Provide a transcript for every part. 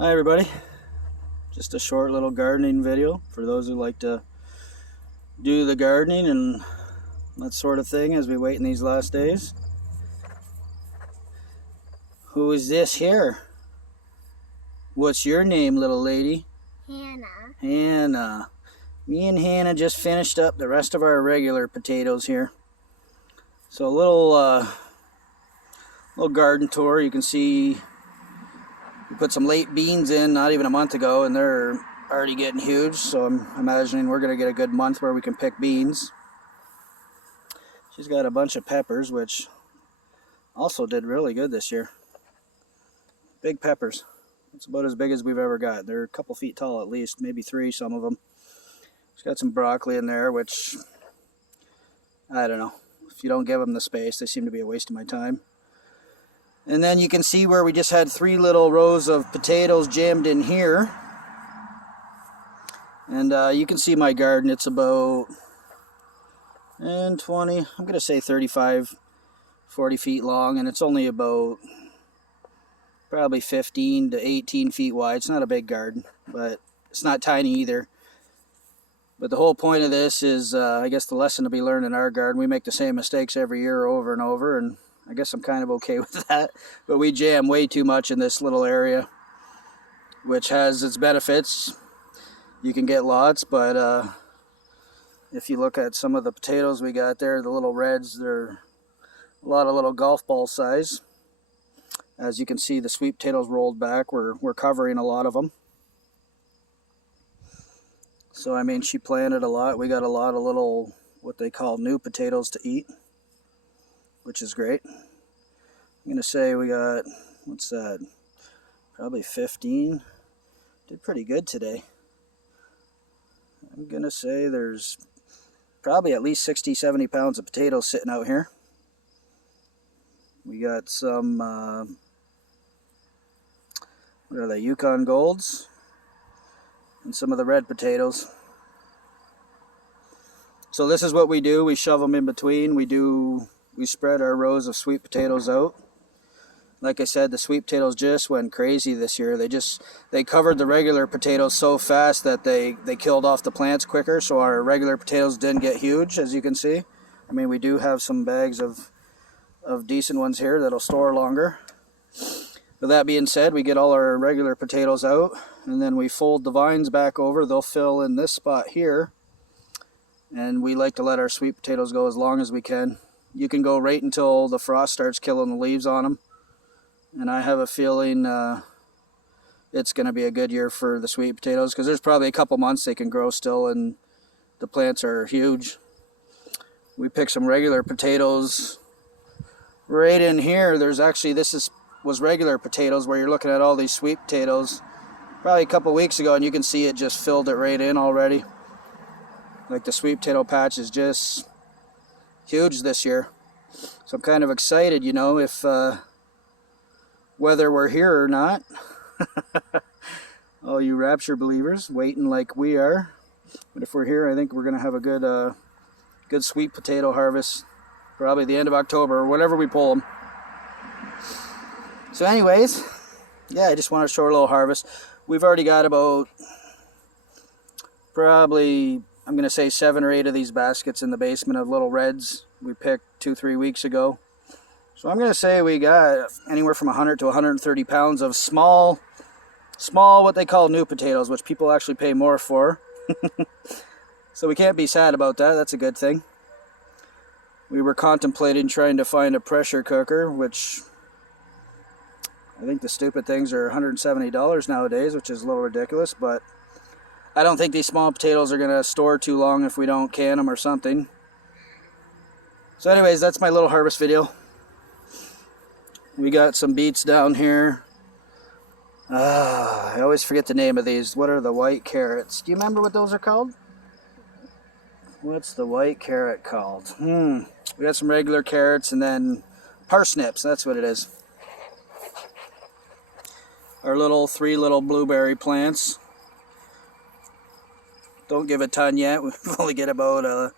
Hi everybody, just a short little gardening video for those who like to do the gardening and that sort of thing as we wait in these last days. Who is this here? What's your name, little lady? Hannah. Hannah. Me and Hannah just finished up the rest of our regular potatoes here. So a little garden tour. You can see we put some late beans in not even a month ago and they're already getting huge, so I'm imagining we're going to get a good month where we can pick beans. She's got a bunch of peppers, which also did really good this year. Big peppers. It's about as big as we've ever got. They're a couple feet tall at least, maybe 3, some of them. She's got some broccoli in there, which, I don't know. If you don't give them the space, they seem to be a waste of my time. And then you can see where we just had 3 little rows of potatoes jammed in here. And you can see my garden. It's about 20, I'm going to say 35, 40 feet long. And it's only about probably 15 to 18 feet wide. It's not a big garden, but it's not tiny either. But the whole point of this is, I guess, the lesson to be learned in our garden. We make the same mistakes every year over and over, and I guess I'm kind of okay with that. But we jam way too much in this little area, which has its benefits. You can get lots, but if you look at some of the potatoes we got there, the little reds, they're a lot of little golf ball size. As you can see, the sweet potatoes rolled back. We're covering a lot of them. So, I mean, she planted a lot. We got a lot of little, what they call new potatoes to eat, which is great. I'm going to say we got, what's that, probably 15. Did pretty good today. I'm going to say there's probably at least 60, 70 pounds of potatoes sitting out here. We got some, what are they, Yukon Golds, and some of the red potatoes. So this is what we do. We shove them in between. We spread our rows of sweet potatoes out. Like I said, the sweet potatoes just went crazy this year. They covered the regular potatoes so fast that they killed off the plants quicker, so our regular potatoes didn't get huge, as you can see. I mean, we do have some bags of decent ones here that'll store longer. With that being said, we get all our regular potatoes out, and then we fold the vines back over. They'll fill in this spot here, and we like to let our sweet potatoes go as long as we can. You can go right until the frost starts killing the leaves on them. And I have a feeling it's going to be a good year for the sweet potatoes, because there's probably a couple months they can grow still and the plants are huge. We picked some regular potatoes right in here. There's actually, was regular potatoes where you're looking at all these sweet potatoes probably a couple weeks ago, and you can see it just filled it right in already. Like, the sweet potato patch is just huge this year. So I'm kind of excited, you know, if whether we're here or not. All you Rapture believers waiting like we are. But if we're here, I think we're going to have a good sweet potato harvest. Probably the end of October, or whenever we pull them. So anyways, yeah, I just want to show a little harvest. We've already got about probably, I'm going to say 7 or 8 of these baskets in the basement of little reds we picked 2-3 weeks ago. So I'm going to say we got anywhere from 100 to 130 pounds of small, what they call new potatoes, which people actually pay more for. So we can't be sad about that. That's a good thing. We were contemplating trying to find a pressure cooker, which I think the stupid things are $170 nowadays, which is a little ridiculous, but I don't think these small potatoes are going to store too long if we don't can them or something. So anyways, that's my little harvest video. We got some beets down here. I always forget the name of these. What are the white carrots? Do you remember what those are called? What's the white carrot called? We got some regular carrots and then parsnips. That's what it is. Our 3 little blueberry plants. Don't give a ton yet. We only get about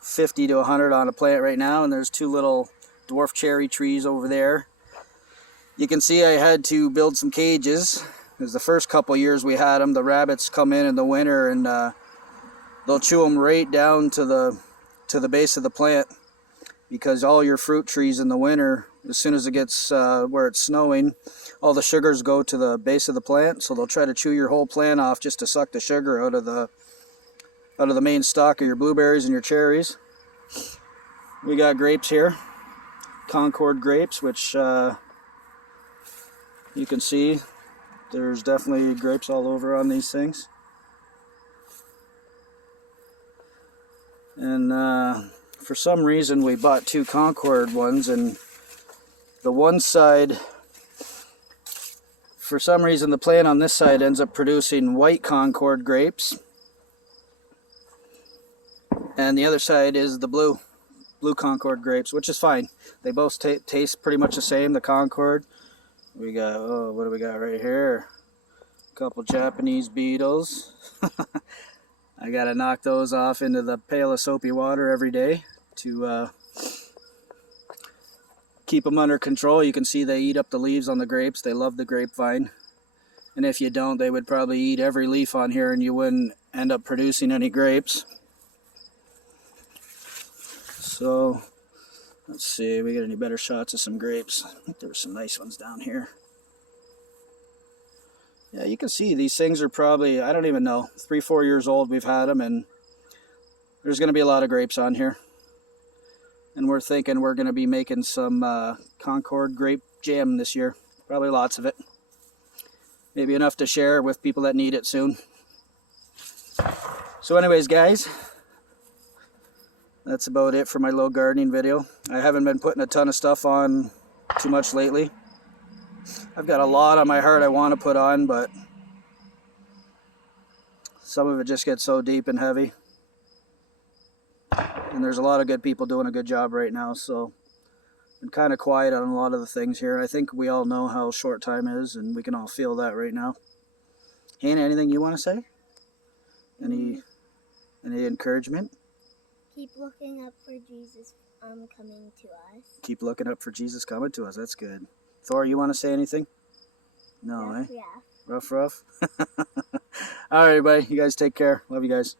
50 to 100 on a plant right now, and there's 2 little dwarf cherry trees over there. You can see I had to build some cages because the first couple years we had them, the rabbits come in the winter and they'll chew them right down to the base of the plant, because all your fruit trees in the winter, as soon as it gets where it's snowing, all the sugars go to the base of the plant, so they'll try to chew your whole plant off just to suck the sugar out of the main stalk of your blueberries and your cherries. We got grapes here, Concord grapes, which you can see there's definitely grapes all over on these things. And for some reason we bought 2 Concord ones, and the one side, for some reason the plant on this side ends up producing white Concord grapes, and the other side is the blue Concord grapes, which is fine. They both taste pretty much the same. The Concord, we got, oh, what do we got right here? A couple Japanese beetles. I gotta knock those off into the pail of soapy water every day to keep them under control. You can see they eat up the leaves on the grapes. They love the grapevine, and if you don't, they would probably eat every leaf on here and you wouldn't end up producing any grapes. So let's see, we get any better shots of some grapes. I think there were some nice ones down here. Yeah, you can see these things are probably, I don't even know, 3-4 years old we've had them, and there's going to be a lot of grapes on here. And we're thinking we're going to be making some Concord grape jam this year. Probably lots of it. Maybe enough to share with people that need it soon. So anyways, guys, that's about it for my little gardening video. I haven't been putting a ton of stuff on too much lately. I've got a lot on my heart I want to put on, but some of it just gets so deep and heavy. And there's a lot of good people doing a good job right now, so I'm kind of quiet on a lot of the things here. I think we all know how short time is, and we can all feel that right now. Hannah, anything you want to say? Any encouragement? Keep looking up for Jesus coming to us. Keep looking up for Jesus coming to us. That's good. Thor, you want to say anything? No, Rough, eh? yeah. Rough. All right, everybody. You guys take care. Love you guys.